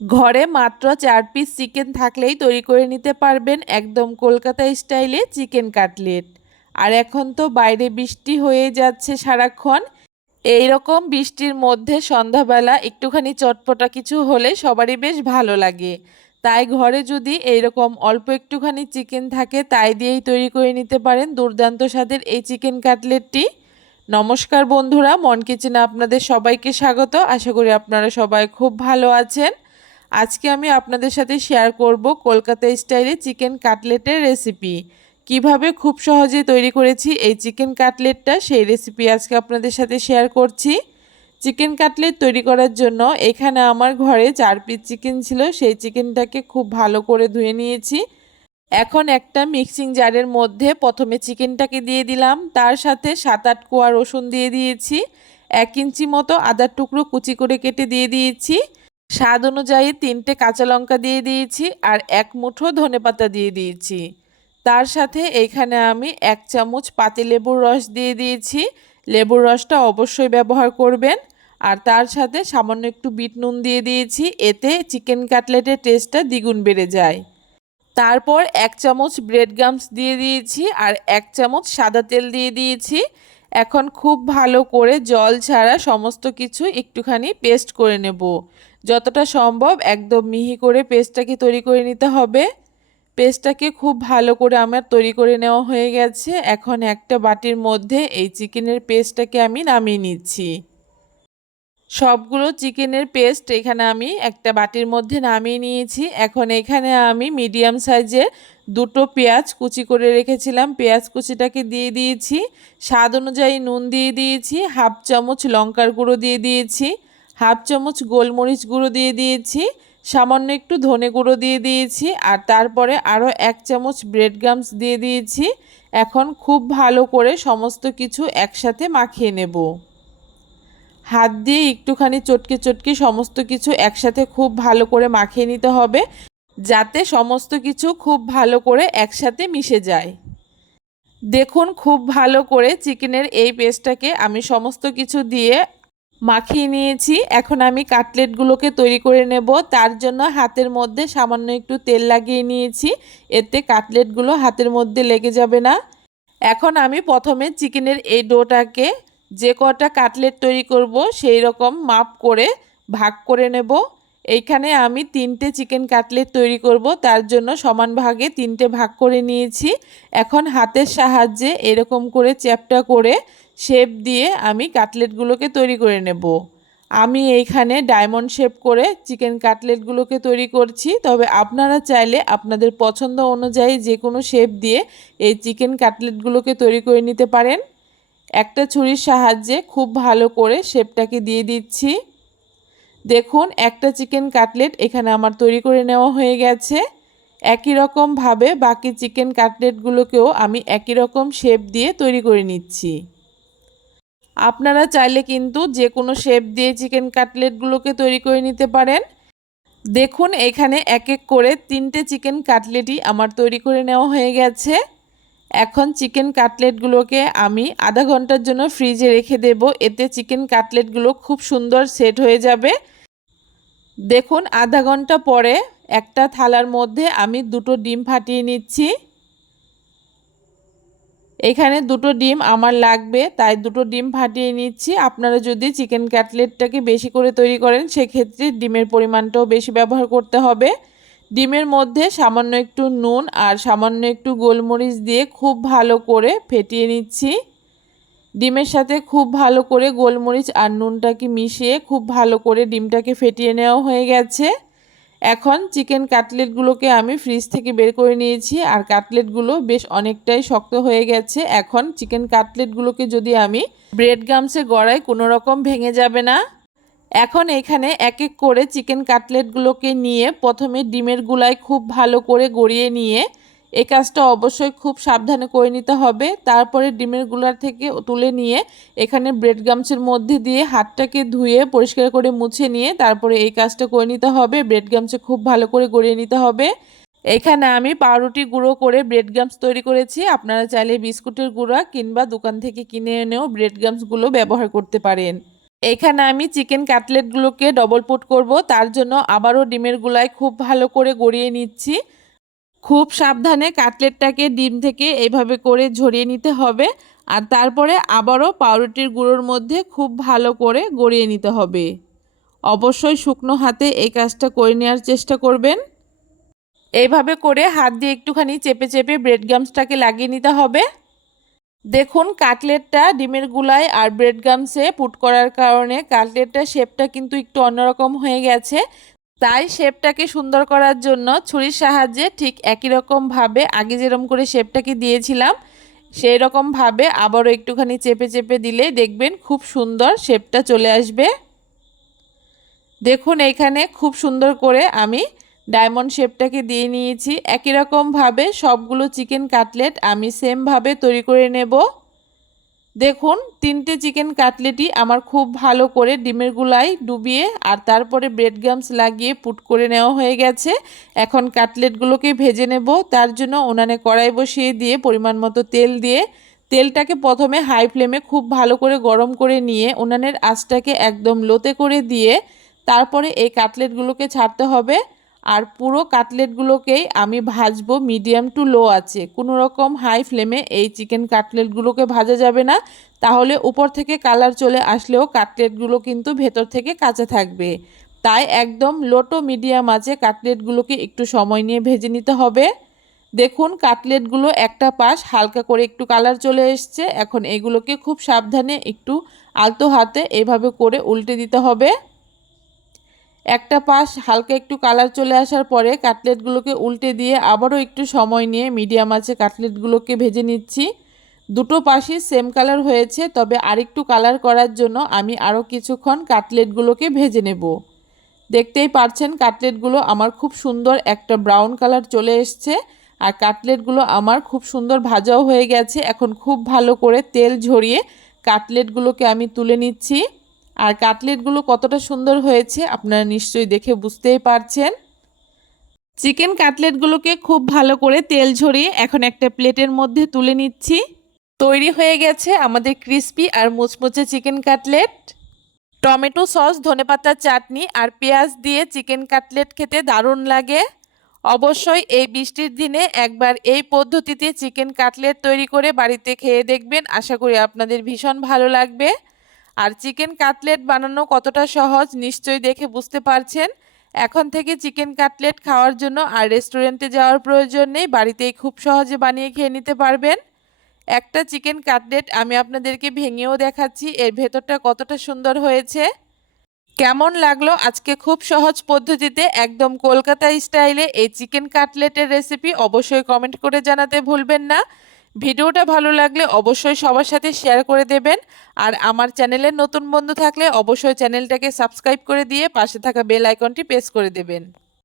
ঘরে মাত্র চার পিস চিকেন থাকলেই তৈরি করে নিতে পারবেন একদম কলকাতা স্টাইলে চিকেন কাটলেট আর এখন তো বাইরে বৃষ্টি হয়ে যাচ্ছে সারাক্ষণ। এই রকম বৃষ্টির মধ্যে সন্ধ্যাবেলা একটুখানি চটপটা কিছু হলে সবারই বেশ ভালো লাগে। তাই ঘরে যদি এইরকম অল্প একটুখানি চিকেন থাকে, তাই দিয়েই তৈরি করে নিতে পারেন দুর্দান্ত স্বাদের এই চিকেন কাটলেটটি নমস্কার বন্ধুরা, মন কিচেনে আপনাদের সবাইকে স্বাগত। আশা করি আপনারা সবাই খুব ভালো আছেন। আজকে আমি আপনাদের সাথে শেয়ার করব কলকাতা স্টাইলে চিকেন কাটলেটের রেসিপি কীভাবে খুব সহজে তৈরি করেছি এই চিকেন কাটলেটটা সেই রেসিপি আজকে আপনাদের সাথে শেয়ার করছি। চিকেন কাটলেট তৈরি করার জন্য এখানে আমার ঘরে চার পিস চিকেন ছিল, সেই চিকেনটাকে খুব ভালো করে ধুয়ে নিয়েছি। এখন একটা মিক্সিং জারের মধ্যে প্রথমে চিকেনটাকে দিয়ে দিলাম, তার সাথে সাত আট কোয়া রসুন দিয়ে দিয়েছি, এক ইঞ্চি মতো আদার টুকরো কুচি করে কেটে দিয়ে দিয়েছি। স্বাদ অনুযায়ী তিনটে কাঁচা লঙ্কা দিয়ে দিয়েছি আর এক মুঠো ধনে পাতা দিয়ে দিয়েছি। তার সাথে এখানে আমি এক চামচ পাতি লেবুর রস দিয়ে দিয়েছি। লেবুর রসটা অবশ্যই ব্যবহার করবেন। আর তার সাথে সামান্য একটু বিট নুন দিয়ে দিয়েছি, এতে চিকেন কাটলেটের টেস্টটা দ্বিগুণ বেড়ে যায়। তারপর এক চামচ ব্রেড গামস দিয়ে দিয়েছি আর এক চামচ সাদা তেল দিয়ে দিয়েছি। এখন খুব ভালো করে জল ছাড়া সমস্ত কিছু একটুখানি পেস্ট করে নেব। যতটা সম্ভব একদম মিহি করে পেস্টটাকে তৈরি করে নিতে হবে। পেস্টটাকে খুব ভালো করে আমার তৈরি করে নেওয়া হয়ে গেছে। এখন একটা বাটির মধ্যে এই চিকেনের পেস্টটাকে আমি নামিয়ে নিচ্ছি। সবগুলো চিকেনের পেস্ট এখানে আমি একটা বাটির মধ্যে নামিয়ে নিয়েছি। এখন এখানে আমি মিডিয়াম সাইজের দুটো পেঁয়াজ কুচি করে রেখেছিলাম। পেঁয়াজ কুচিটাকে দিয়ে দিয়েছি। স্বাদ অনুযায়ী নুন দিয়ে দিয়েছি। হাফ চামচ লঙ্কার গুঁড়ো দিয়ে দিয়েছি। হাফ চামচ গোলমরিচ গুঁড়ো দিয়ে দিয়েছি, সামান্য একটু ধনে গুঁড়ো দিয়ে দিয়েছি, আর তারপরে আরও এক চামচ ব্রেড গামস দিয়ে দিয়েছি। এখন খুব ভালো করে সমস্ত কিছু একসাথে মাখিয়ে নেব। হাত দিয়ে একটুখানি চটকে চটকে সমস্ত কিছু একসাথে খুব ভালো করে মাখিয়ে নিতে হবে, যাতে সমস্ত কিছু খুব ভালো করে একসাথে মিশে যায়। দেখুন, খুব ভালো করে চিকেনের এই পেস্টটাকে আমি সমস্ত কিছু দিয়ে মাখিয়ে নিয়েছি। এখন আমি কাটলেটগুলোকে তৈরি করে নেব। তার জন্য হাতের মধ্যে সামান্য একটু তেল লাগিয়ে নিয়েছি। এতে কাটলেটগুলো হাতের মধ্যে লেগে যাবে না। এখন আমি প্রথমে চিকেনের এই ডোটাকে যে কটা কাটলেট তৈরি করব, সেই রকম মাপ করে ভাগ করে নেব। এইখানে আমি তিনটে চিকেন কাটলেট তৈরি করব, তার জন্য সমান ভাগে তিনটে ভাগ করে নিয়েছি। এখন হাতের সাহায্যে এরকম করে চ্যাপটা করে শেপ দিয়ে আমি কাটলেটগুলোকে তৈরি করে নেব। আমি এইখানে ডায়মন্ড শেপ করে চিকেন কাটলেটগুলোকে তৈরি করছি, তবে আপনারা চাইলে আপনাদের পছন্দ অনুযায়ী যে কোনো শেপ দিয়ে এই চিকেন কাটলেটগুলোকে তৈরি করে নিতে পারেন। একটা ছুরির সাহায্যে খুব ভালো করে শেপটাকে দিয়ে দিচ্ছি। দেখুন, একটা চিকেন কাটলেট এখানে আমার তৈরি করে নেওয়া হয়ে গেছে। একই রকমভাবে বাকি চিকেন কাটলেটগুলোকেও আমি একই রকম শেপ দিয়ে তৈরি করে নিচ্ছি। আপনারা চাইলে কিন্তু যে কোনো শেপ দিয়ে চিকেন কাটলেটগুলোকে তৈরি করে নিতে পারেন। দেখুন, এখানে এক এক করে তিনটে চিকেন কাটলেটই আমার তৈরি করে নেওয়া হয়ে গেছে। এখন চিকেন কাটলেটগুলোকে আমি আধা ঘণ্টার জন্য ফ্রিজে রেখে দেব। এতে চিকেন কাটলেটগুলো খুব সুন্দর সেট হয়ে যাবে। দেখুন, আধা ঘণ্টা পরে একটা থালার মধ্যে আমি দুটো ডিম ফাটিয়ে নিচ্ছি। এখানে দুটো ডিম আমার লাগবে, তাই দুটো ডিম ফাটিয়ে নিচ্ছি। আপনারা যদি চিকেন কাটলেটটাকে বেশি করে তৈরি করেন, সেক্ষেত্রে ডিমের পরিমাণটাও বেশি ব্যবহার করতে হবে। ডিমের মধ্যে সামান্য একটু নুন আর সামান্য একটু গোলমরিচ দিয়ে খুব ভালো করে ফেটিয়ে নিচ্ছি। ডিমের সাথে খুব ভালো করে গোলমরিচ আর নুনটাকে মিশিয়ে খুব ভালো করে ডিমটাকে ফেটিয়ে নেওয়া হয়ে গেছে। এখন চিকেন কাটলেটগুলোকে আমি ফ্রিজ থেকে বের করে নিয়েছি আর কাটলেটগুলো বেশ অনেকটাই শক্ত হয়ে গেছে। এখন চিকেন কাটলেটগুলোকে যদি আমি ব্রেড গামসে গড়াই কোনো রকম ভেঙে যাবে না। এখন এখানে এক এক করে চিকেন কাটলেটগুলোকে নিয়ে প্রথমে ডিমের গুলায় খুব ভালো করে গড়িয়ে নিয়ে এই কাজটা অবশ্যই খুব সাবধানে করে নিতে হবে। তারপরে ডিমেরগুলার থেকে তুলে নিয়ে এখানে ব্রেড গামসের মধ্যে দিয়ে হাতটাকে ধুয়ে পরিষ্কার করে মুছে নিয়ে তারপরে এই কাজটা করে নিতে হবে। ব্রেড গামসে খুব ভালো করে গড়িয়ে নিতে হবে। এখানে আমি পাউরুটি গুঁড়ো করে ব্রেড গামস তৈরি করেছি। আপনারা চাইলে বিস্কুটের গুঁড়া কিংবা দোকান থেকে কিনে এনেও ব্রেড গামসগুলো ব্যবহার করতে পারেন। এখানে আমি চিকেন কাটলেটগুলোকে ডবল পুট করব। তার জন্য আবারও ডিমের গুলায় খুব ভালো করে গড়িয়ে নিচ্ছি। খুব সাবধানে কাটলেটটাকে ডিম থেকে এইভাবে করে ঝরিয়ে নিতে হবে আর তারপরে আবারও পাউরুটির গুঁড়োর মধ্যে খুব ভালো করে গড়িয়ে নিতে হবে। অবশ্যই শুকনো হাতে এই কাজটা করে নেওয়ার চেষ্টা করবেন। এইভাবে করে হাত দিয়ে একটুখানি চেপে চেপে ব্রেড গামসটাকে লাগিয়ে নিতে হবে। দেখুন কাটলেটটা ডিমের গুলায় আর ব্রেড গামসে পুট করার কারণে কাটলেটটা শেপটা কিন্তু একটু অন্যরকম হয়ে গেছে। তাই শেপটাকে সুন্দর করার জন্য ছুরির সাহায্যে ঠিক একই রকমভাবে আগে যেরকম করে শেপটাকে দিয়েছিলাম, সেই রকমভাবে আবারও একটুখানি চেপে চেপে দিলে দেখবেন খুব সুন্দর শেপটা চলে আসবে। দেখুন এইখানে খুব সুন্দর করে আমি ডায়মন্ড শেপটাকে দিয়ে নিয়েছি। একই রকমভাবে সবগুলো চিকেন কাটলেট আমি সেমভাবে তৈরি করে নেব। দেখুন, তিনটে চিকেন কাটলেটই আমার খুব ভালো করে ডিমের গুলাই ডুবিয়ে আর তারপরে ব্রেড গামস লাগিয়ে পুট করে নেওয়া হয়ে গেছে। এখন কাটলেটগুলোকে ভেজে নেব। তার জন্য ওনানে কড়াই বসিয়ে দিয়ে পরিমাণ মতো তেল দিয়ে তেলটাকে প্রথমে হাই ফ্লেমে খুব ভালো করে গরম করে নিয়ে উনানের আঁচটাকে একদম লোতে করে দিয়ে তারপরে এই কাটলেটগুলোকে ছাড়তে হবে। আর পুরো কাটলেটগুলোকেই আমি ভাজবো মিডিয়াম টু লো আছে। কোনো রকম হাই ফ্লেমে এই চিকেন কাটলেটগুলোকে ভাজা যাবে না। তাহলে উপর থেকে কালার চলে আসলেও কাটলেটগুলো কিন্তু ভেতর থেকে কাঁচা থাকবে। তাই একদম লোটো মিডিয়াম আছে কাটলেটগুলোকে একটু সময় নিয়ে ভেজে নিতে হবে। দেখুন কাটলেটগুলো একটা পাশ হালকা করে একটু কালার চলে এসছে। এখন এগুলোকে খুব সাবধানে একটু আলতো হাতে এভাবে করে উল্টে দিতে হবে। একটা পাশ হালকা একটু কালার চলে আসার পরে কাটলেটগুলোকে উল্টে দিয়ে আবারও একটু সময় নিয়ে মিডিয়াম আছে কাটলেটগুলোকে ভেজে নিচ্ছি। দুটো পাশই সেম কালার হয়েছে, তবে আরেকটু কালার করার জন্য আমি আরও কিছুক্ষণ কাটলেটগুলোকে ভেজে নেব। দেখতেই পারছেন, কাটলেটগুলো আমার খুব সুন্দর একটা ব্রাউন কালার চলে এসছে আর কাটলেটগুলো আমার খুব সুন্দর ভাজাও হয়ে গেছে। এখন খুব ভালো করে তেল ঝরিয়ে কাটলেটগুলোকে আমি তুলে নিচ্ছি। আর কাটলেটগুলো কতটা সুন্দর হয়েছে আপনারা নিশ্চয়ই দেখে বুঝতেই পারছেন। চিকেন কাটলেটগুলোকে খুব ভালো করে তেল ঝরিয়ে এখন একটা প্লেটের মধ্যে তুলে নিচ্ছি। তৈরি হয়ে গেছে আমাদের ক্রিস্পি আর মুচমুচে চিকেন কাটলেট। টমেটো সস ধনেপাতার চাটনি আর পেঁয়াজ দিয়ে চিকেন কাটলেট খেতে দারুণ লাগে। অবশ্যই এই বৃষ্টির দিনে একবার এই পদ্ধতিতে চিকেন কাটলেট তৈরি করে বাড়িতে খেয়ে দেখবেন। আশা করি আপনাদের ভীষণ ভালো লাগবে। আর চিকেন কাটলেট বানানো কতটা সহজ নিশ্চয়ই দেখে বুঝতে পারছেন। এখন থেকে চিকেন কাটলেট খাওয়ার জন্য আর রেস্টুরেন্টে যাওয়ার প্রয়োজন নেই, বাড়িতেই খুব সহজে বানিয়ে খেয়ে নিতে পারবেন। একটা চিকেন কাটলেট আমি আপনাদেরকে ভেঙেও দেখাচ্ছি, এর ভেতরটা কতটা সুন্দর হয়েছে। কেমন লাগল আজকে খুব সহজ পদ্ধতিতে একদম কলকাতা স্টাইলে এই চিকেন কাটলেটের রেসিপি অবশ্যই কমেন্ট করে জানাতে ভুলবেন না। ভিডিওটা ভালো লাগলে অবশ্যই সবার সাথে শেয়ার করে দেবেন। আর আমার চ্যানেলের নতুন বন্ধু থাকলে অবশ্যই চ্যানেলটাকে সাবস্ক্রাইব করে দিয়ে পাশে থাকা বেল আইকনটি প্রেস করে দেবেন।